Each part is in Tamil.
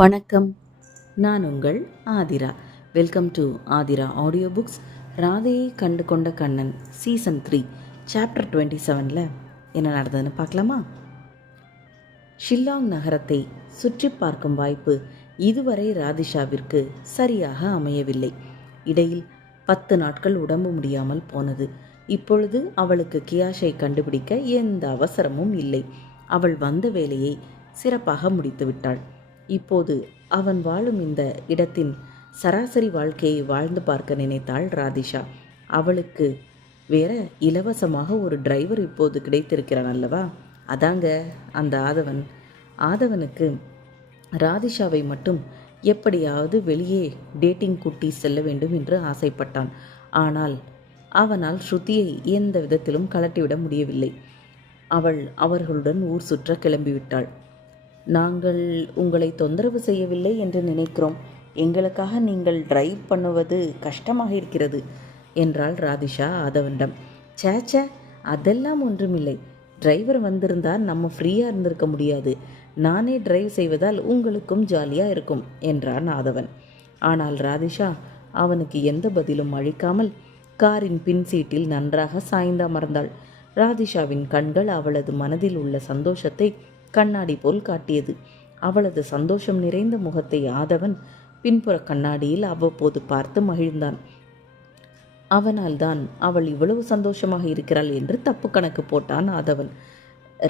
வணக்கம். நான் உங்கள் Aathira. Welcome to Aathira audio books. ராதையை கண்டு கொண்ட கண்ணன் சீசன் 3 சாப்டர் 27 என்ன நடந்ததுன்னு பார்க்கலாமா? ஷில்லாங் நகரத்தை சுற்றி பார்க்கும் வாய்ப்பு இதுவரை ராதிஷாவிற்கு சரியாக அமையவில்லை. இடையில் 10 நாட்கள் உடம்பு முடியாமல் போனது. இப்பொழுது அவளுக்கு கியாஷை கண்டுபிடிக்க எந்த அவசரமும் இல்லை. அவள் வந்த வேலையை சிறப்பாக முடித்து விட்டாள். இப்போது அவன் வாழும் இந்த இடத்தின் சராசரி வாழ்க்கையை வாழ்ந்து பார்க்க நினைத்தாள் ராதிஷா. அவளுக்கு வேற இலவசமாக ஒரு டிரைவர் இப்போது கிடைத்திருக்கிறான் அல்லவா? அதாங்க அந்த ஆதவனுக்கு ராதிஷாவை மட்டும் எப்படியாவது வெளியே டேட்டிங் கூட்டி செல்ல வேண்டும் என்று ஆசைப்பட்டான். ஆனால் அவனால் ஸ்ருதியை எந்த விதத்திலும் கலட்டிவிட முடியவில்லை. அவள் அவர்களுடன் ஊர் சுற்ற கிளம்பிவிட்டாள். நாங்கள் உங்களை தொந்தரவு செய்யவில்லை என்று நினைக்கிறோம். எங்களுக்காக நீங்கள் டிரைவ் பண்ணுவது கஷ்டமாக இருக்கிறது என்றாள் ராதிஷா ஆதவனிடம். சேச்ச, அதெல்லாம் ஒன்றுமில்லை. டிரைவர் வந்திருந்தால் நம்ம ஃப்ரீயாக இருந்திருக்க முடியாது. நானே டிரைவ் செய்வதால் உங்களுக்கும் ஜாலியாக இருக்கும் என்றான் ஆதவன். ஆனால் ராதிஷா அவனுக்கு எந்த பதிலும் அளிக்காமல் காரின் பின் சீட்டில் நன்றாக சாய்ந்து அமர்ந்தாள். ராதிஷாவின் கண்கள் அவளது மனதில் உள்ள சந்தோஷத்தை கண்ணாடி போல் காட்டியது. அவளது சந்தோஷம் நிறைந்த முகத்தை ஆதவன் பின்புற கண்ணாடியில் அவ்வப்போது பார்த்து மகிழ்ந்தான். அவனால் தான் அவள் இவ்வளவு சந்தோஷமாக இருக்கிறாள் என்று தப்பு கணக்கு போட்டான் ஆதவன்.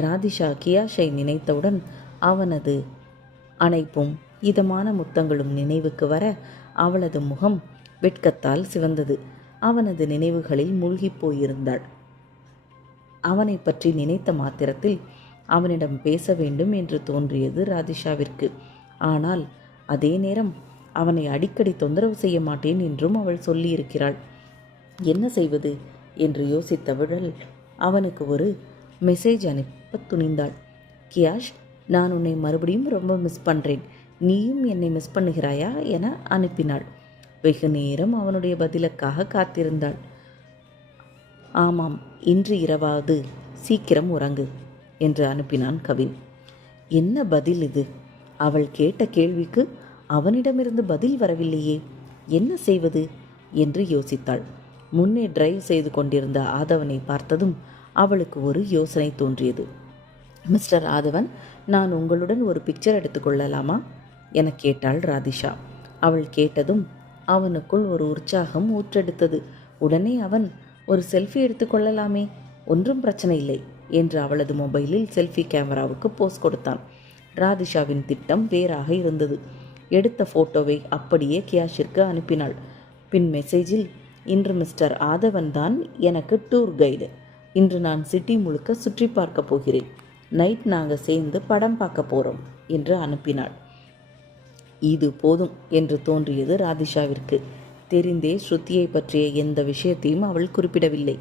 ராதிஷா கியாஷை நினைத்தவுடன் அவனது அணைப்பும் இதமான முத்தங்களும் நினைவுக்கு வர அவளது முகம் வெட்கத்தால் சிவந்தது. அவனது நினைவுகளில் மூழ்கி போயிருந்தாள். அவனை பற்றி நினைத்த மாத்திரத்தில் அவனிடம் பேச வேண்டும் என்று தோன்றியது ராதிஷாவிற்கு. ஆனால் அதே நேரம் அவனை அடிக்கடி தொந்தரவு செய்ய மாட்டேன் என்றும் அவள் சொல்லியிருக்கிறாள். என்ன செய்வது என்று யோசித்தவள் அவனுக்கு ஒரு மெசேஜ் அனுப்ப துணிந்தாள். கியாஷ், நான் உன்னை மறுபடியும் ரொம்ப மிஸ் பண்ணுறேன். நீயும் என்னை மிஸ் பண்ணுகிறாயா என அனுப்பினாள். வெகு நேரம் அவனுடைய பதிலுக்காக காத்திருந்தாள். ஆமாம், இன்று இரவாவது சீக்கிரம் உறங்கு என்று அனுப்பினான் கவின். என்ன பதில் இது? அவள் கேட்ட கேள்விக்கு அவனிடமிருந்து பதில் வரவில்லையே. என்ன செய்வது என்று யோசித்தாள். முன்னே டிரைவ் செய்து கொண்டிருந்த ஆதவனை பார்த்ததும் அவளுக்கு ஒரு யோசனை தோன்றியது. மிஸ்டர் ஆதவன், நான் உங்களுடன் ஒரு பிக்சர் எடுத்துக்கொள்ளலாமா என கேட்டாள் ராதிஷா. அவள் கேட்டதும் அவனுக்குள் ஒரு உற்சாகம் ஊற்றெடுத்தது. உடனே அவன், ஒரு செல்ஃபி எடுத்துக்கொள்ளலாமே, ஒன்றும் பிரச்சனை இல்லை என்று அவளது மொபைலில் செல்ஃபி கேமராவுக்கு போஸ் கொடுத்தான். ராதிஷாவின் திட்டம் வேறாக இருந்தது. எடுத்த ஃபோட்டோவை அப்படியே கியாஷிற்கு அனுப்பினாள். பின் மெசேஜில், இன்று மிஸ்டர் ஆதவன் தான் எனக்கு டூர் கைடு. இன்று நான் சிட்டி முழுக்க சுற்றி பார்க்க போகிறேன். நைட் நாங்கள் சேர்ந்து படம் பார்க்க போகிறோம் என்று அனுப்பினாள். இது போதும் என்று தோன்றியது ராதிஷாவிற்கு. தெரிந்தே ஸ்ருதியை பற்றிய எந்த விஷயத்தையும் அவள் குறிப்பிடவில்லை.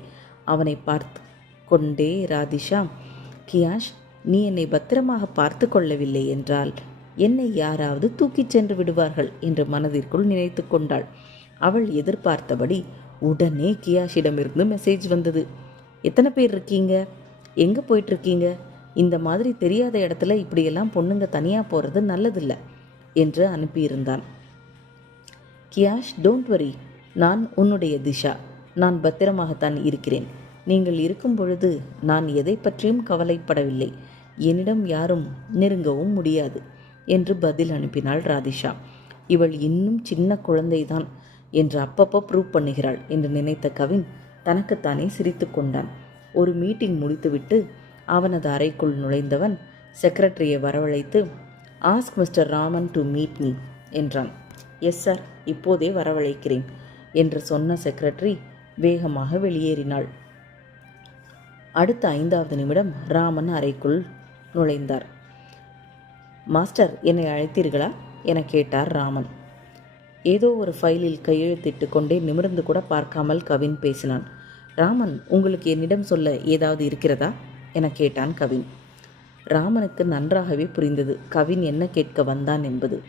அவனை பார்த்து கொண்டே ராதிஷா, கியாஷ், நீ என்னை பத்திரமாக பார்த்து கொள்ளவில்லை என்றால் என்னை யாராவது தூக்கிச் சென்று விடுவார்கள் என்று மனதிற்குள் நினைத்து கொண்டாள். அவள் எதிர்பார்த்தபடி உடனே கியாஷிடமிருந்து மெசேஜ் வந்தது. எத்தனை பேர் இருக்கீங்க? எங்கே போயிட்டுருக்கீங்க? இந்த மாதிரி தெரியாத இடத்துல இப்படியெல்லாம் பொண்ணுங்க தனியாக போகிறது நல்லதில்லை என்று அனுப்பியிருந்தான். கியாஷ், டோன்ட் வரி, நான் உன்னுடைய திஷா. நான் பத்திரமாகத்தான் இருக்கிறேன். நீங்கள் இருக்கும் பொழுது நான் எதை பற்றியும் கவலைப்படவில்லை. என்னிடம் யாரும் நெருங்கவும் முடியாது என்று பதில் அனுப்பினாள் ராதிஷா. இவள் இன்னும் சின்ன குழந்தைதான் என்று அப்பப்போ ப்ரூவ் பண்ணுகிறாள் என்று நினைத்த கவின் தனக்குத்தானே சிரித்து கொண்டான். ஒரு மீட்டிங் முடித்துவிட்டு அவனது அறைக்குள் நுழைந்தவன் செக்ரட்டரியை வரவழைத்து, ask mister Raman to meet me என்றான். எஸ் சார், இப்போதே வரவழைக்கிறேன் என்று சொன்ன செக்ரட்டரி வேகமாக வெளியேறினாள். அடுத்த 5வது நிமிடம் ராமன் அறைக்குள் நுழைந்தார். மாஸ்டர், என்னை அழைத்தீர்களா என கேட்டார் ராமன். ஏதோ ஒரு ஃபைலில் கையெழுத்திட்டு கொண்டே நிமிர்ந்து கூட பார்க்காமல் கவின் பேசினான். ராமன், உங்களுக்கு என்னிடம் சொல்ல ஏதாவது இருக்கிறதா என கேட்டான் கவின். ராமனுக்கு நன்றாகவே புரிந்தது கவின் என்ன கேட்க வந்தான் என்பது.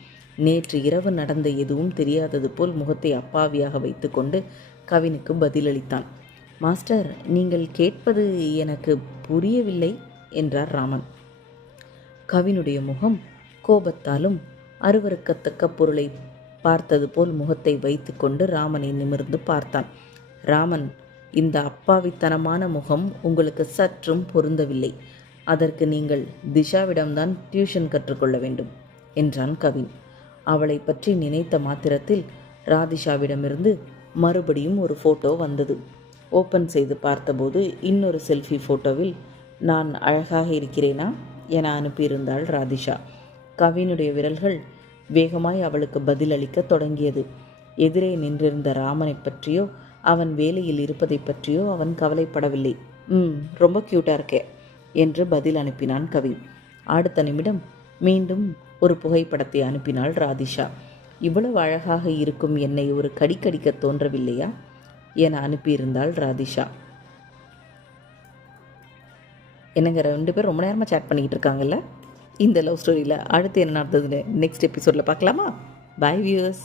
நேற்று இரவு நடந்த எதுவும் தெரியாதது போல் முகத்தை அப்பாவியாக வைத்துக்கொண்டு கவினுக்கு பதிலளித்தான். மாஸ்டர், நீங்கள் கேட்பது எனக்கு புரியவில்லை என்றார் ராமன். கவினுடைய முகம் கோபத்தாலும் அருவருக்கத்தக்க பொருளை பார்த்தது போல் முகத்தை வைத்து கொண்டு ராமனை நிமிர்ந்து பார்த்தான். ராமன், இந்த அப்பாவித்தனமான முகம் உங்களுக்கு சற்றும் பொருந்தவில்லை. அதற்கு நீங்கள் திஷாவிடம்தான் டியூஷன் கற்றுக்கொள்ள வேண்டும் என்றான் கவின். அவளை பற்றி நினைத்த மாத்திரத்தில் ராதிஷாவிடமிருந்து மறுபடியும் ஒரு ஃபோட்டோ வந்தது. ஓப்பன் செய்து பார்த்தபோது இன்னொரு செல்ஃபி ஃபோட்டோவில் நான் அழகாக இருக்கிறேனா என அனுப்பியிருந்தாள் ராதிஷா. கவினுடைய விரல்கள் வேகமாய் அவளுக்கு பதிலளிக்க தொடங்கியது. எதிரே நின்றிருந்த ராமனை பற்றியோ அவன் வேலையில் இருப்பதை பற்றியோ அவன் கவலைப்படவில்லை. ரொம்ப க்யூட்டாக இருக்கே என்று பதில் அனுப்பினான் கவின். அடுத்த நிமிடம் மீண்டும் ஒரு புகைப்படத்தை அனுப்பினாள் ராதிஷா. இவ்வளவு அழகாக இருக்கும் என்னை ஒரு கடிக்க தோன்றவில்லையா என அனுப்பியிருந்தாள் ராதிஷா. என்னங்க, 2 பேர் ரொம்ப நேரமாக சேட் பண்ணிக்கிட்டு இருக்காங்கல்ல. இந்த லவ் ஸ்டோரியில் அடுத்து என்ன நடந்ததுன்னு நெக்ஸ்ட் எபிசோடில் பார்க்கலாமா? Bye viewers.